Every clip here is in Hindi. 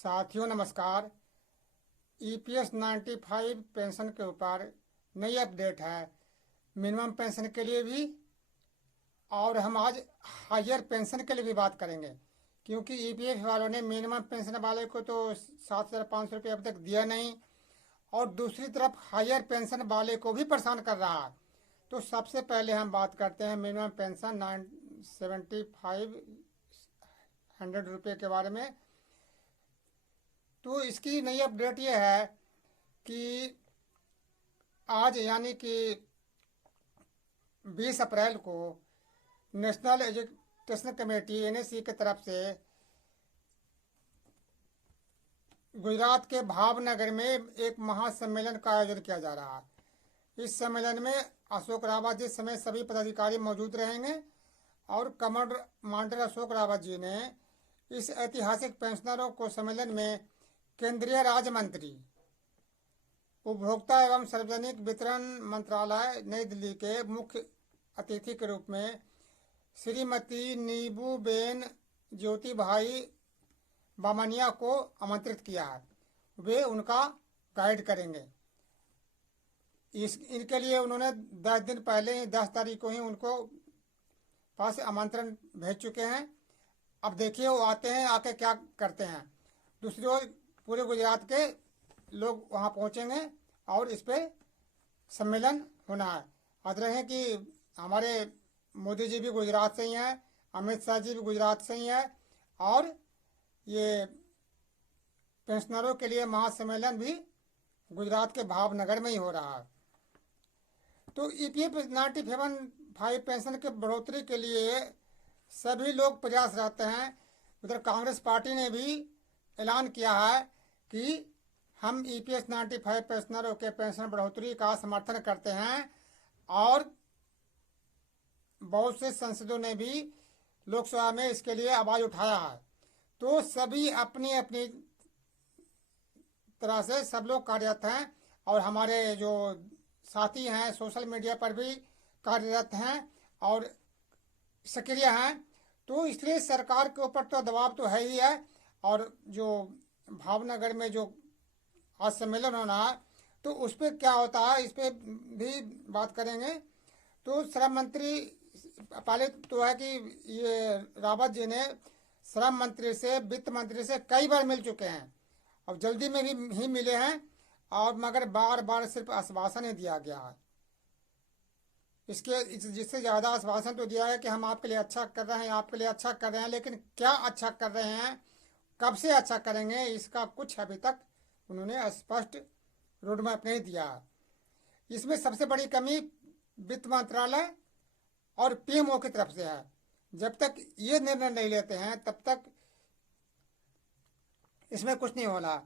साथियों नमस्कार। ईपीएस 95 पेंशन के ऊपर नई अपडेट है, मिनिमम पेंशन के लिए भी, और हम आज हायर पेंशन के लिए भी बात करेंगे। क्योंकि ईपीएफ वालों ने मिनिमम पेंशन वाले को तो 7,500 रुपये अब तक दिया नहीं, और दूसरी तरफ हायर पेंशन वाले को भी परेशान कर रहा है। तो सबसे पहले हम बात करते हैं मिनिमम पेंशन 7500 रुपये के बारे में। तो इसकी नई अपडेट ये है कि आज यानी कि 20 अप्रैल को नेशनल एजुकेशन कमेटी एनएसई की तरफ से गुजरात के भावनगर में एक महासम्मेलन का आयोजन किया जा रहा है। इस सम्मेलन में अशोक रावत जी समेत सभी पदाधिकारी मौजूद रहेंगे, और कमांडर अशोक रावत जी ने इस ऐतिहासिक पेंशनरों को सम्मेलन में केंद्रीय राज्य मंत्री उपभोक्ता एवं सार्वजनिक वितरण मंत्रालय नई दिल्ली के मुख्य अतिथि के रूप में श्रीमती नीबूबेन ज्योति भाई बामनिया को आमंत्रित किया है। वे उनका गाइड करेंगे। इनके लिए उन्होंने 10 दिन पहले ही 10 तारीख को ही उनको पास आमंत्रण भेज चुके हैं। अब देखिए वो आते हैं, आके क्या करते हैं। दूसरी ओर पूरे गुजरात के लोग वहाँ पहुँचेंगे और इस पर सम्मेलन होना है। याद रहे कि हमारे मोदी जी भी गुजरात से ही हैं, अमित शाह जी भी गुजरात से ही हैं, और ये पेंशनरों के लिए महासम्मेलन भी गुजरात के भावनगर में ही हो रहा है। तो ईपीएफ 95 पेंशन के बढ़ोतरी के लिए सभी लोग प्रयासरत हैं। उधर कांग्रेस पार्टी ने भी ऐलान किया है कि हम ईपीएस 95 पेंशनरों के पेंशन बढ़ोतरी का समर्थन करते हैं, और बहुत से सांसदों ने भी लोकसभा में इसके लिए आवाज़ उठाया है। तो सभी अपनी अपनी तरह से सब लोग कार्यरत हैं, और हमारे जो साथी हैं सोशल मीडिया पर भी कार्यरत हैं और सक्रिय हैं। तो इसलिए सरकार के ऊपर तो दबाव तो है ही है। और जो भावनगर में जो आज सम्मेलन होना है, तो उस पर क्या होता है इस पर भी बात करेंगे। तो श्रम मंत्री पहले तो है कि ये रावत जी ने श्रम मंत्री से, वित्त मंत्री से कई बार मिल चुके हैं, और जल्दी में भी ही मिले हैं, और मगर बार बार सिर्फ आश्वासन ही दिया गया है। जिससे ज़्यादा आश्वासन तो दिया है कि हम आपके लिए अच्छा कर रहे हैं, आपके लिए अच्छा कर रहे हैं, लेकिन क्या अच्छा कर रहे हैं, कब से अच्छा करेंगे, इसका कुछ अभी तक उन्होंने स्पष्ट रोड मैप नहीं दिया। इसमें सबसे बड़ी कमी वित्त मंत्रालय और पीएमओ की तरफ से है। जब तक ये निर्णय नहीं लेते हैं तब तक इसमें कुछ नहीं होना।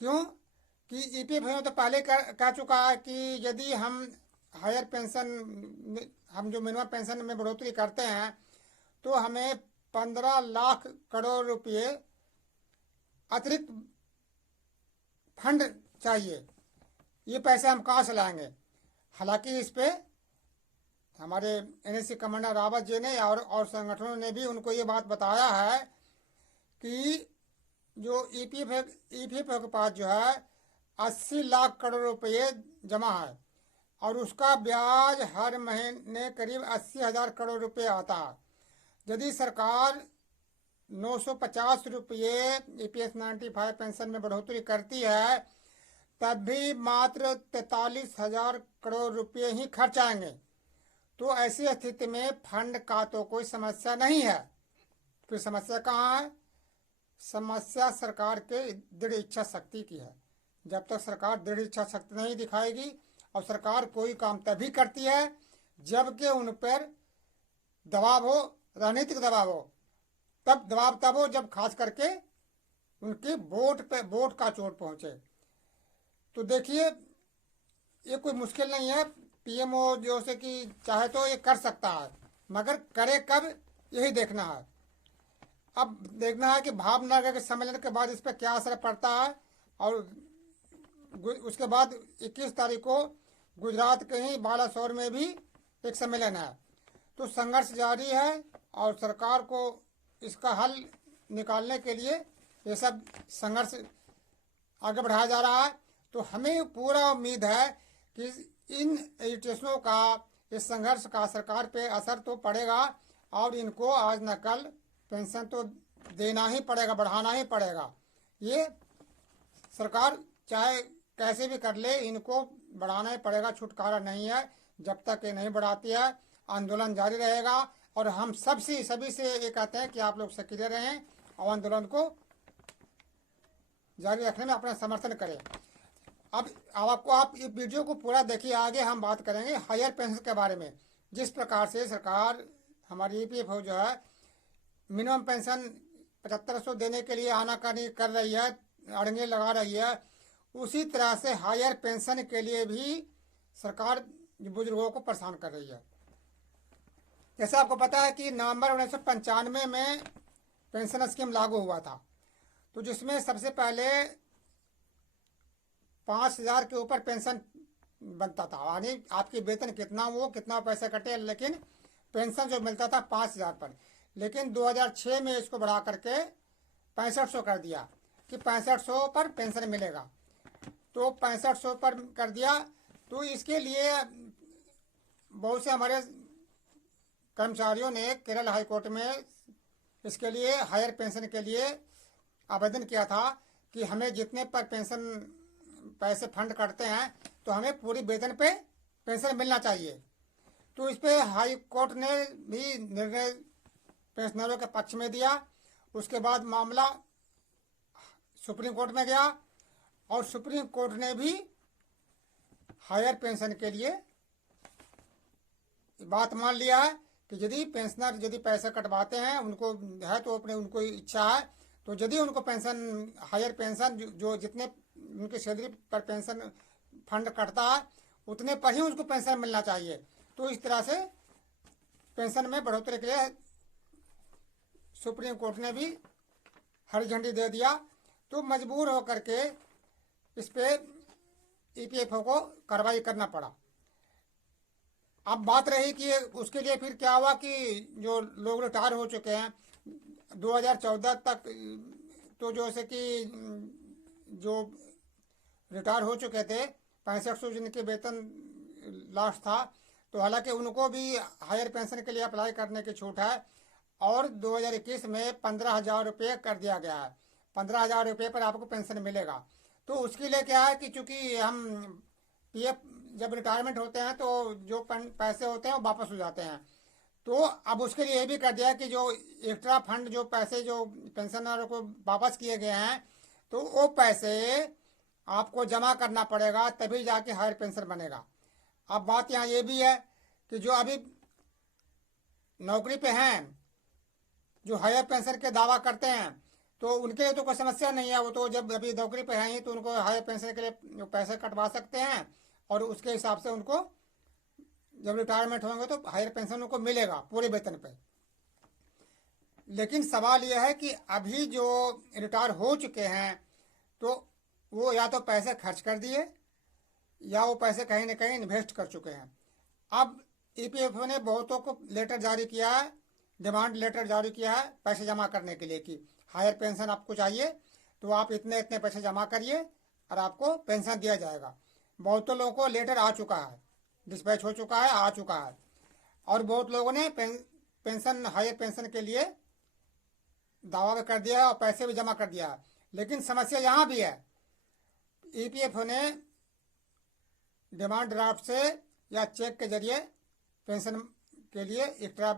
क्यों कि ईपीएफ तो पहले कह चुका है कि यदि हम हायर पेंशन, हम जो मिनिमम पेंशन में बढ़ोतरी करते हैं, तो हमें 15 लाख करोड़ रुपए अतिरिक्त फंड चाहिए। ये पैसे हम कहाँ से लाएंगे? हालांकि इस पे हमारे एनएसई कमांडर रावत जी ने और संगठनों ने भी उनको ये बात बताया है कि जो ईपीएफ के पास जो है 80 लाख करोड़ रुपये जमा है, और उसका ब्याज हर महीने करीब 80,000 करोड़ रुपये आता है। यदि सरकार 950 रुपये ईपीएस 95 पेंशन में बढ़ोतरी करती है, तब भी मात्र 43,000 करोड़ रुपये ही खर्च आएंगे। तो ऐसी स्थिति में फंड का तो कोई समस्या नहीं है। फिर समस्या कहाँ है? समस्या सरकार के दृढ़ इच्छा शक्ति की है। जब तक सरकार दृढ़ इच्छा शक्ति नहीं दिखाएगी, और सरकार कोई काम तभी करती है जबकि उन पर दबाव हो, राजनीतिक दबाव हो। तब दबाव तब हो जब खास करके उनके वोट का चोट पहुंचे। तो देखिए ये कोई मुश्किल नहीं है। पीएमओ जो से कि चाहे तो ये कर सकता है, मगर करे कब, यही देखना है। अब देखना है कि भावनगर के सम्मेलन के बाद इस पर क्या असर पड़ता है, और उसके बाद 21 तारीख को गुजरात के ही बालासोर में भी एक सम्मेलन है। तो संघर्ष जारी है, और सरकार को इसका हल निकालने के लिए ये सब संघर्ष आगे बढ़ाया जा रहा है। तो हमें पूरा उम्मीद है कि इन एजुटेशनों का, इस संघर्ष का सरकार पे असर तो पड़ेगा और इनको आज न कल पेंशन तो देना ही पड़ेगा, बढ़ाना ही पड़ेगा। ये सरकार चाहे कैसे भी कर ले, इनको बढ़ाना ही पड़ेगा, छुटकारा नहीं है। जब तक ये नहीं बढ़ाती है आंदोलन जारी रहेगा। और हम सभी से ये कहते हैं कि आप लोग सक्रिय रहें और आंदोलन को जारी रखने में अपना समर्थन करें। अब आप इस वीडियो को पूरा देखिए, आगे हम बात करेंगे हायर पेंशन के बारे में। जिस प्रकार से सरकार हमारी ईपीएफओ जो है मिनिमम पेंशन 7500 देने के लिए आनाकानी कर रही है, अड़ंगे लगा रही है, उसी तरह से हायर पेंशन के लिए भी सरकार बुजुर्गों को परेशान कर रही है। जैसे आपको पता है कि नवंबर 1995 में पेंशन स्कीम लागू हुआ था, तो जिसमें सबसे पहले 5000 के ऊपर पेंशन बनता था, यानी आपकी वेतन कितना पैसा कटे, लेकिन पेंशन जो मिलता था 5000 पर। लेकिन 2006 में इसको बढ़ा करके 6500 कर दिया कि 6500 पर पेंशन मिलेगा। तो 6500 पर कर दिया। तो इसके लिए बहुत से हमारे कर्मचारियों ने केरल हाई कोर्ट में इसके लिए हायर पेंशन के लिए आवेदन किया था कि हमें जितने पर पेंशन पैसे फंड करते हैं तो हमें पूरी वेतन पे पेंशन मिलना चाहिए। तो इस पे हाई कोर्ट ने भी निर्णय पेंशनरों के पक्ष में दिया। उसके बाद मामला सुप्रीम कोर्ट में गया और सुप्रीम कोर्ट ने भी हायर पेंशन के लिए बात मान लिया है कि यदि पेंशनर यदि पैसे कटवाते हैं, उनको है तो अपने उनको इच्छा है तो यदि उनको पेंशन हायर पेंशन जो जितने उनकी सैलरी पर पेंशन फंड कटता है उतने पर ही उनको पेंशन मिलना चाहिए। तो इस तरह से पेंशन में बढ़ोतरी के लिए सुप्रीम कोर्ट ने भी हरी झंडी दे दिया। तो मजबूर होकर के इस पे ईपीएफओ को कार्रवाई करना पड़ा। अब बात रही कि उसके लिए फिर क्या हुआ कि जो लोग रिटायर हो चुके हैं 2014 तक, तो जैसे कि जो रिटायर हो चुके थे 6500 जिनके वेतन लास्ट था, तो हालांकि उनको भी हायर पेंशन के लिए अप्लाई करने की छूट है। और 2021 में 15,000 रुपये कर दिया गया है, 15,000 रुपये पर आपको पेंशन मिलेगा। तो उसके लिए क्या है कि चूंकि हम पीएफ जब रिटायरमेंट होते हैं तो जो पैसे होते हैं वो वापस हो जाते हैं। तो अब उसके लिए ये भी कर दिया कि जो एक्स्ट्रा फंड जो पैसे जो पेंशनरों को वापस किए गए हैं तो वो पैसे आपको जमा करना पड़ेगा, तभी जाके हायर पेंशन बनेगा। अब बात यहाँ ये भी है कि जो अभी नौकरी पे हैं, जो हायर पेंशन के दावा करते हैं, तो उनके लिए तो कोई समस्या नहीं है। वो तो जब अभी नौकरी पे हैं ही तो उनको हायर पेंशन के लिए पैसे कटवा सकते हैं और उसके हिसाब से उनको जब रिटायरमेंट होंगे तो हायर पेंशन उनको मिलेगा पूरे वेतन पे। लेकिन सवाल यह है कि अभी जो रिटायर हो चुके हैं तो वो या तो पैसे खर्च कर दिए या वो पैसे कहीं ना कहीं इन्वेस्ट कर चुके हैं। अब ईपीएफओ ने बहुतों को लेटर जारी किया है, डिमांड लेटर जारी किया है पैसे जमा करने के लिए कि हायर पेंशन आपको चाहिए तो आप इतने इतने पैसे जमा करिए और आपको पेंशन दिया जाएगा। बहुतों लोगों को लेटर आ चुका है, डिस्पैच हो चुका है, आ चुका है। और बहुत लोगों ने पेंशन हायर पेंशन के लिए दावा भी कर दिया है और पैसे भी जमा कर दिया है। लेकिन समस्या यहाँ भी है, ईपीएफओ ने डिमांड ड्राफ्ट से या चेक के जरिए पेंशन के लिए एक्स्ट्रा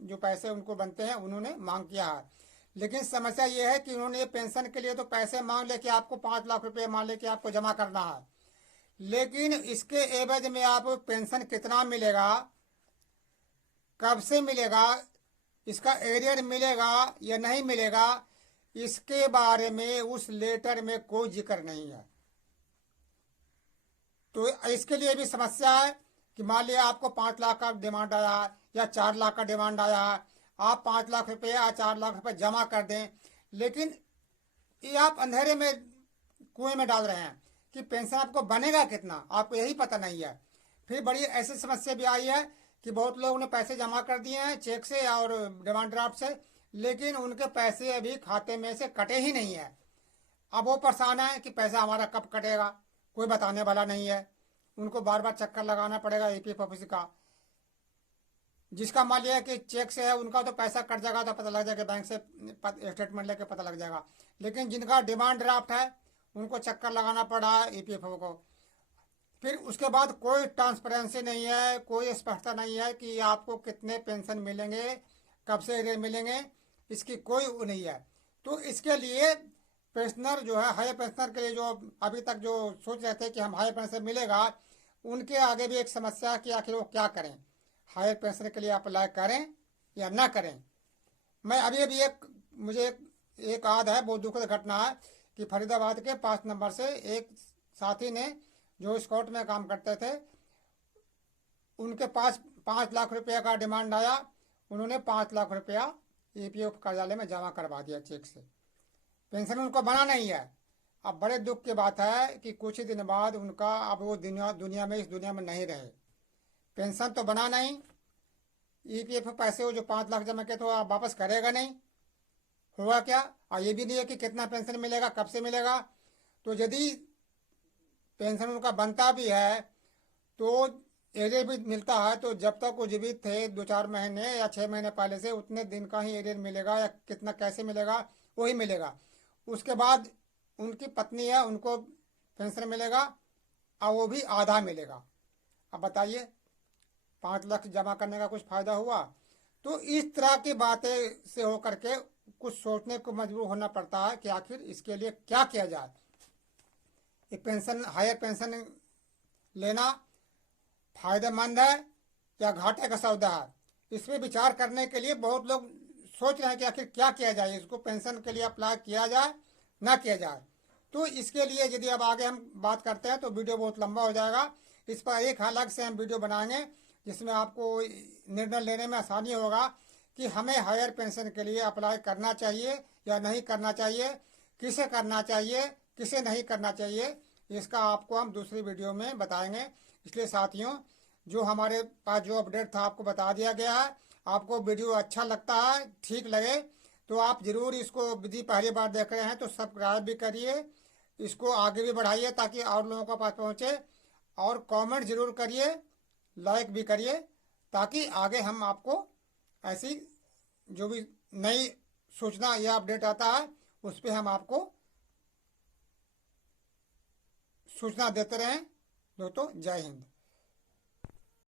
जो पैसे उनको बनते हैं उन्होंने मांग किया है। लेकिन समस्या ये है कि उन्होंने पेंशन के लिए तो पैसे मांग ले कि आपको 5 लाख रुपए मान ले कि आपको जमा करना है, लेकिन इसके एवज में आपको पेंशन कितना मिलेगा, कब से मिलेगा, इसका एरियर मिलेगा या नहीं मिलेगा, इसके बारे में उस लेटर में कोई जिक्र नहीं है। तो इसके लिए भी समस्या है कि मान लिया आपको 5 लाख का डिमांड आया या 4 लाख का डिमांड आया, आप 5 लाख रुपये या 4 लाख रुपये जमा कर दें, लेकिन ये आप अंधेरे में कुएं में डाल रहे हैं कि पेंशन आपको बनेगा कितना, आपको यही पता नहीं है। फिर बड़ी ऐसी समस्या भी आई है कि बहुत लोगों ने पैसे जमा कर दिए हैं चेक से और डिमांड ड्राफ्ट से, लेकिन उनके पैसे अभी खाते में से कटे ही नहीं है। अब वो परेशान है कि पैसा हमारा कब कटेगा, कोई बताने वाला नहीं है। उनको बार बार चक्कर लगाना पड़ेगा ईपीएफ ऑफिस का। जिसका मान लिया कि चेक से है उनका तो पैसा कट जाएगा तो पता लग जाएगा, बैंक से स्टेटमेंट लेके पता लग जाएगा। लेकिन जिनका डिमांड ड्राफ्ट है उनको चक्कर लगाना पड़ा है ईपीएफओ को। फिर उसके बाद कोई ट्रांसपेरेंसी नहीं है, कोई स्पष्टता नहीं है कि आपको कितने पेंशन मिलेंगे, कब से एरियर मिलेंगे, इसकी कोई वो नहीं है। तो इसके लिए पेंशनर जो है, हायर पेंशनर के लिए जो अभी तक जो सोच रहे थे कि हम हायर पेंशन मिलेगा, उनके आगे भी एक समस्या कि आखिर वो क्या करें, हायर पेंशन के लिए अप्लाई करें या ना करें। मैं अभी अभी मुझे एक याद है, बहुत दुखद घटना है कि फरीदाबाद के 5 नंबर से एक साथी ने, जो स्कॉट में काम करते थे, उनके पास 5 लाख रुपया का डिमांड आया। उन्होंने 5 लाख रुपया ईपीएफ कार्यालय में जमा करवा दिया चेक से। पेंशन उनको बना नहीं है। अब बड़े दुख की बात है कि कुछ ही दिन बाद उनका, अब वो इस दुनिया में नहीं रहे। पेंशन तो बना नहीं, ईपीएफ पैसे वो जो 5 लाख जमा किए तो आप वापस करेगा नहीं, होगा क्या। और ये भी नहीं है कि कितना पेंशन मिलेगा, कब से मिलेगा। तो यदि पेंशन उनका बनता भी है तो एरियर भी मिलता है, तो जब तक वो जीवित थे 2-4 महीने या 6 महीने पहले से, उतने दिन का ही एरियर मिलेगा, या कितना कैसे मिलेगा वही मिलेगा। उसके बाद उनकी पत्नी है, उनको पेंशन मिलेगा और वो भी आधा मिलेगा। अब बताइए 5 लाख जमा करने का कुछ फायदा हुआ। तो इस तरह की बातें से होकर के कुछ सोचने को मजबूर होना पड़ता है कि आखिर इसके लिए क्या किया जाए। ये पेंशन, हायर पेंशन लेना फायदेमंद है या घाटे का सौदा है, इसमें विचार करने के लिए बहुत लोग सोच रहे हैं कि आखिर क्या किया जाए, इसको पेंशन के लिए अप्लाई किया जाए ना किया जाए। तो इसके लिए यदि अब आगे हम बात करते हैं तो वीडियो बहुत लंबा हो जाएगा। इस पर एक अलग से हम वीडियो बनाएंगे जिसमें आपको निर्णय लेने में आसानी होगा कि हमें हायर पेंशन के लिए अप्लाई करना चाहिए या नहीं करना चाहिए, किसे करना चाहिए, किसे नहीं करना चाहिए। इसका आपको हम दूसरी वीडियो में बताएंगे। इसलिए साथियों, जो हमारे पास जो अपडेट था आपको बता दिया गया है। आपको वीडियो अच्छा लगता है, ठीक लगे तो आप ज़रूर इसको, यदि पहली बार देख रहे हैं तो सब्सक्राइब भी करिए, इसको आगे भी बढ़ाइए ताकि और लोगों के पास पहुँचे, और कमेंट ज़रूर करिए, लाइक भी करिए, ताकि आगे हम आपको ऐसी जो भी नई सूचना या अपडेट आता है उस पर हम आपको सूचना देते रहें। दोस्तों, जय हिंद।